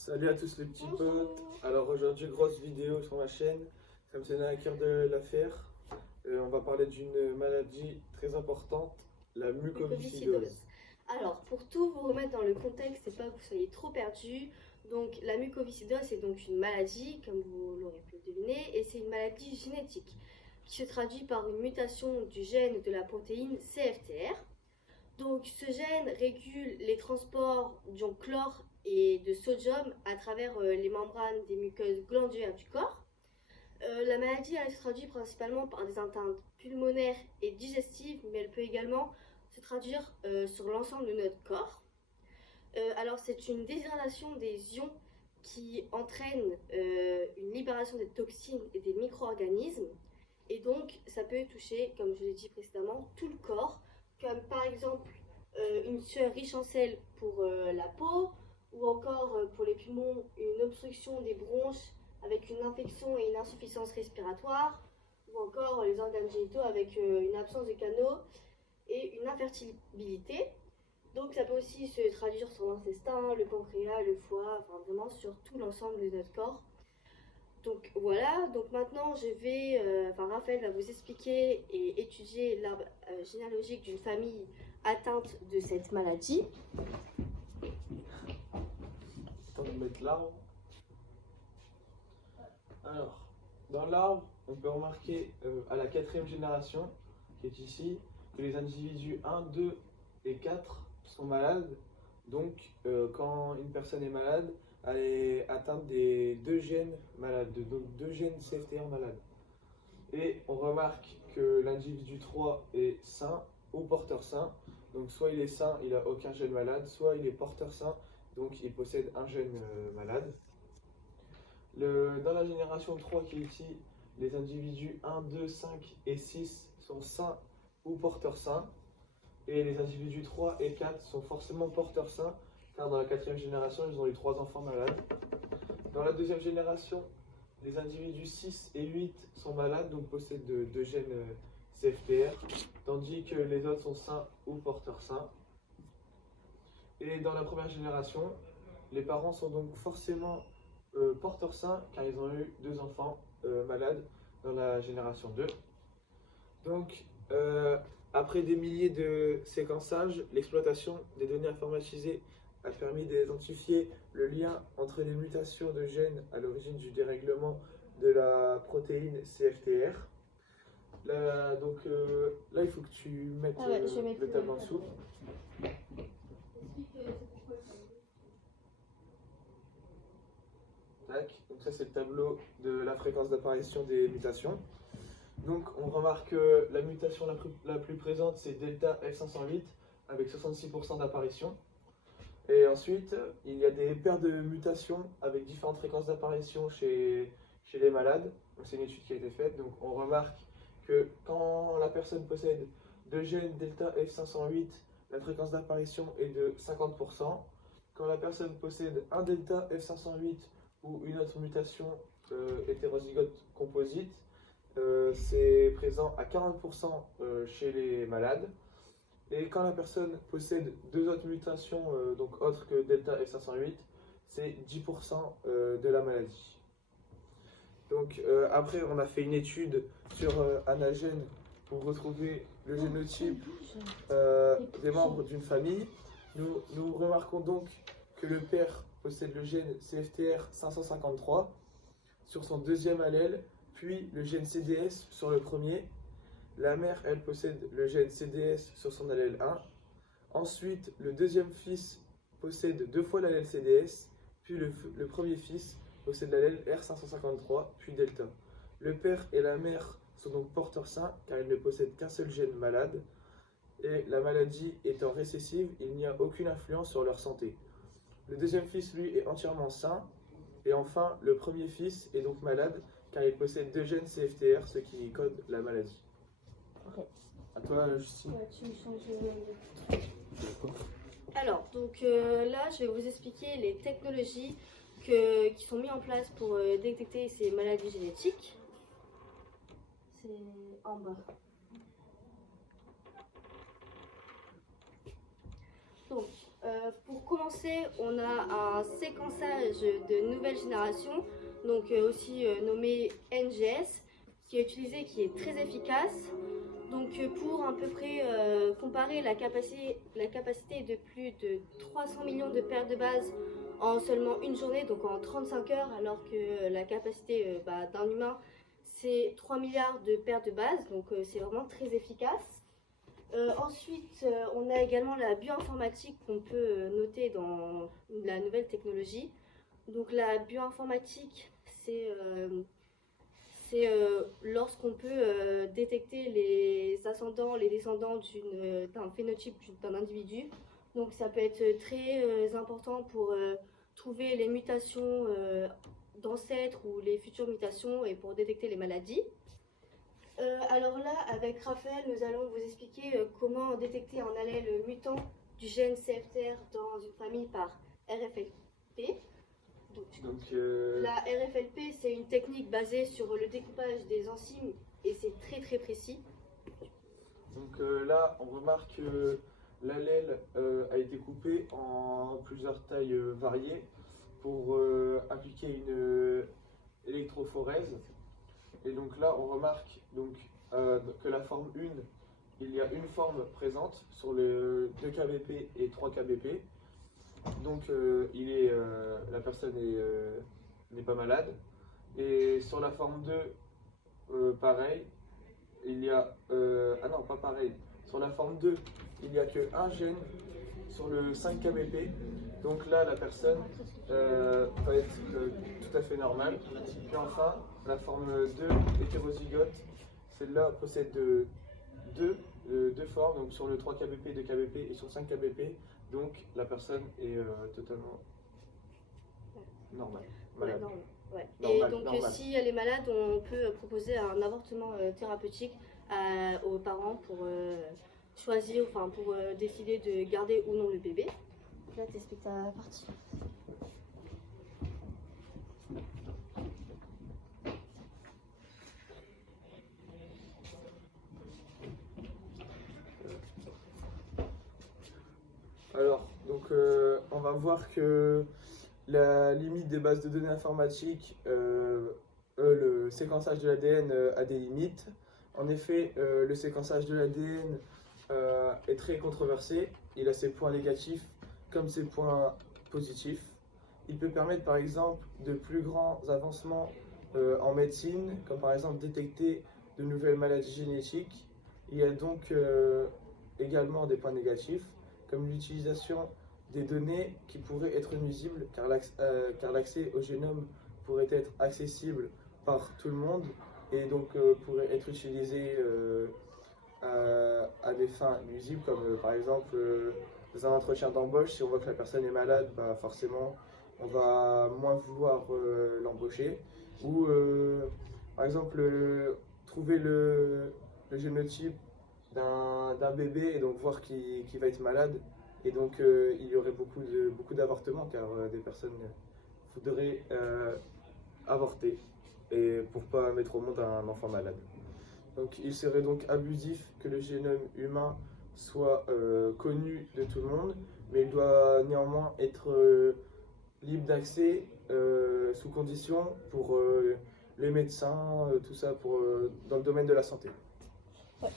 Salut à tous les petits potes. Alors aujourd'hui, grosse vidéo sur ma chaîne. Ça me tenait à cœur de la faire. On va parler d'une maladie très importante, la mucoviscidose. Alors, pour tout vous remettre dans le contexte et pas que vous soyez trop perdus, donc la mucoviscidose c'est donc une maladie, comme vous l'aurez pu le deviner, et c'est une maladie génétique qui se traduit par une mutation du gène de la protéine CFTR. Donc ce gène régule les transports d'ions chlore et de sodium à travers les membranes des muqueuses glandulaires du corps. La maladie elle se traduit principalement par des atteintes pulmonaires et digestives, mais elle peut également se traduire sur l'ensemble de notre corps. Alors c'est une dégradation des ions qui entraîne une libération des toxines et des micro-organismes. Et donc ça peut toucher, comme je l'ai dit précédemment, tout le corps, comme par exemple une sueur riche en sel pour la peau, ou encore pour les poumons, une obstruction des bronches avec une infection et une insuffisance respiratoire, ou encore les organes génitaux avec une absence de canaux et une infertilité. Donc ça peut aussi se traduire sur l'intestin, le pancréas, le foie, enfin vraiment sur tout l'ensemble de notre corps. Donc voilà, donc maintenant Raphaël va vous expliquer et étudier l'arbre généalogique d'une famille atteinte de cette maladie. Attends de mettre l'arbre. Alors, dans l'arbre, on peut remarquer à la 4e génération, qui est ici, que les individus 1, 2 et 4 sont malades. Donc, quand une personne est malade, elle est atteinte des deux gènes malades, donc deux gènes CFTR malades. Et on remarque que l'individu 3 est sain ou porteur sain. Donc, soit il est sain, il n'a aucun gène malade, soit il est porteur sain, donc il possède un gène malade. Dans la génération 3 qui est ici, les individus 1, 2, 5 et 6 sont sains ou porteurs sains. Et les individus 3 et 4 sont forcément porteurs sains, car dans la 4e génération, ils ont eu 3 enfants malades. Dans la 2e génération, les individus 6 et 8 sont malades, donc possèdent deux gènes CFTR, tandis que les autres sont sains ou porteurs sains. Et dans la première génération, les parents sont donc forcément porteurs sains, car ils ont eu 2 enfants malades dans la génération 2. Donc, après des milliers de séquençages, l'exploitation des données informatisées a permis d'identifier le lien entre les mutations de gènes à l'origine du dérèglement de la protéine CFTR. Là, là, il faut que tu mettes le tableau en dessous. Donc ça c'est le tableau de la fréquence d'apparition des mutations. Donc on remarque que la mutation la plus présente c'est delta F508 avec 66% d'apparition. Et ensuite il y a des paires de mutations avec différentes fréquences d'apparition chez les malades. Donc c'est une étude qui a été faite. Donc on remarque que quand la personne possède deux gènes delta F508, la fréquence d'apparition est de 50%. Quand la personne possède un delta F508 ou une autre mutation hétérozygote composite, c'est présent à 40% chez les malades. Et quand la personne possède deux autres mutations, donc autres que delta F508, c'est 10% de la maladie. Donc après, on a fait une étude sur Anagène pour retrouver le génotype des membres d'une famille. Nous remarquons donc que le père possède le gène CFTR 553 sur son deuxième allèle, puis le gène CDS sur le premier. La mère, elle, possède le gène CDS sur son allèle 1. Ensuite, le deuxième fils possède 2 fois l'allèle CDS, puis le premier fils possède l'allèle R553, puis delta. Le père et la mère sont donc porteurs sains, car ils ne possèdent qu'un seul gène malade. Et la maladie étant récessive, il n'y a aucune influence sur leur santé. Le deuxième fils, lui, est entièrement sain. Et enfin, le premier fils est donc malade, car il possède deux gènes CFTR, ce qui code la maladie. Ok. À toi, Justine. Ouais, tu me changes de... Alors, donc là, je vais vous expliquer les technologies qui sont mises en place pour détecter ces maladies génétiques. C'est en bas. Donc, Pour commencer, on a un séquençage de nouvelle génération, donc aussi nommé NGS, qui est utilisé, qui est très efficace. Donc pour à peu près comparer la capacité de plus de 300 millions de paires de bases en seulement une journée, donc en 35 heures, alors que la capacité d'un humain, c'est 3 milliards de paires de bases, donc c'est vraiment très efficace. Ensuite, on a également la bioinformatique qu'on peut noter dans la nouvelle technologie. Donc la bioinformatique, c'est lorsqu'on peut détecter les ascendants, les descendants d'un phénotype d'un individu. Donc ça peut être très important pour trouver les mutations d'ancêtres ou les futures mutations et pour détecter les maladies. Alors là, avec Raphaël, nous allons vous expliquer comment détecter un allèle mutant du gène CFTR dans une famille par RFLP. La RFLP, c'est une technique basée sur le découpage des enzymes et c'est très très précis. Donc là, on remarque que l'allèle a été coupé en plusieurs tailles variées pour appliquer une électrophorèse. Et donc là, on remarque donc, que la forme 1, il y a une forme présente sur le 2 kbp et 3 kbp. Donc la personne n'est pas malade. Et sur la forme 2, pareil, il y a... ah non, pas pareil. Sur la forme 2, il n'y a qu'un gène sur le 5 kbp. Donc là, la personne va être tout à fait normale. Puis enfin, la forme 2 hétérozygote, celle-là possède deux formes, donc sur le 3 kbp, 2 kbp et sur 5 kbp. Donc la personne est totalement normale. Ouais, ouais. Et donc si elle est malade, on peut proposer un avortement thérapeutique aux parents pour choisir, enfin pour décider de garder ou non le bébé. Là, t'expliques ta partie. Alors, donc on va voir que la limite des bases de données informatiques, le séquençage de l'ADN a des limites. En effet, le séquençage de l'ADN est très controversé. Il a ses points négatifs comme ses points positifs. Il peut permettre par exemple de plus grands avancements en médecine, comme par exemple détecter de nouvelles maladies génétiques. Il y a donc également des points négatifs, comme l'utilisation des données qui pourraient être nuisibles, car l'accès au génome pourrait être accessible par tout le monde et donc pourrait être utilisé à des fins nuisibles, comme par exemple dans un entretien d'embauche. Si on voit que la personne est malade, bah, forcément on va moins vouloir l'embaucher. Ou par exemple trouver le génotype d'un bébé et donc voir qu'il va être malade, et donc il y aurait beaucoup d'avortements, car des personnes voudraient avorter et pour pas mettre au monde un enfant malade. Donc il serait donc abusif que le génome humain soit connu de tout le monde, mais il doit néanmoins être libre d'accès sous condition pour les médecins, tout ça dans le domaine de la santé. Ouais.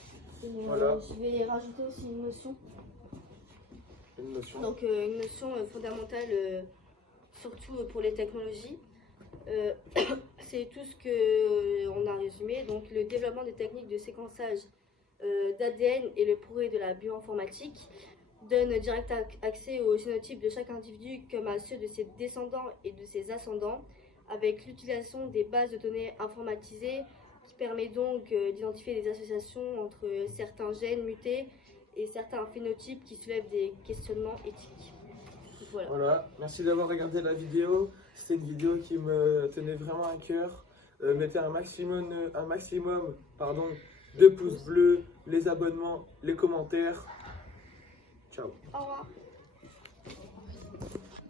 Voilà. Je vais rajouter aussi une notion. Une notion. Donc une notion fondamentale, surtout pour les technologies. C'est tout ce qu'on a résumé. Donc le développement des techniques de séquençage d'ADN et le progrès de la bioinformatique donne direct accès au génotype de chaque individu comme à ceux de ses descendants et de ses ascendants, avec l'utilisation des bases de données informatisées qui permet donc d'identifier des associations entre certains gènes mutés et certains phénotypes qui soulèvent des questionnements éthiques. Voilà. Merci d'avoir regardé la vidéo. C'était une vidéo qui me tenait vraiment à cœur. Mettez un maximum de pouces bleus, les abonnements, les commentaires. Ciao. Au revoir.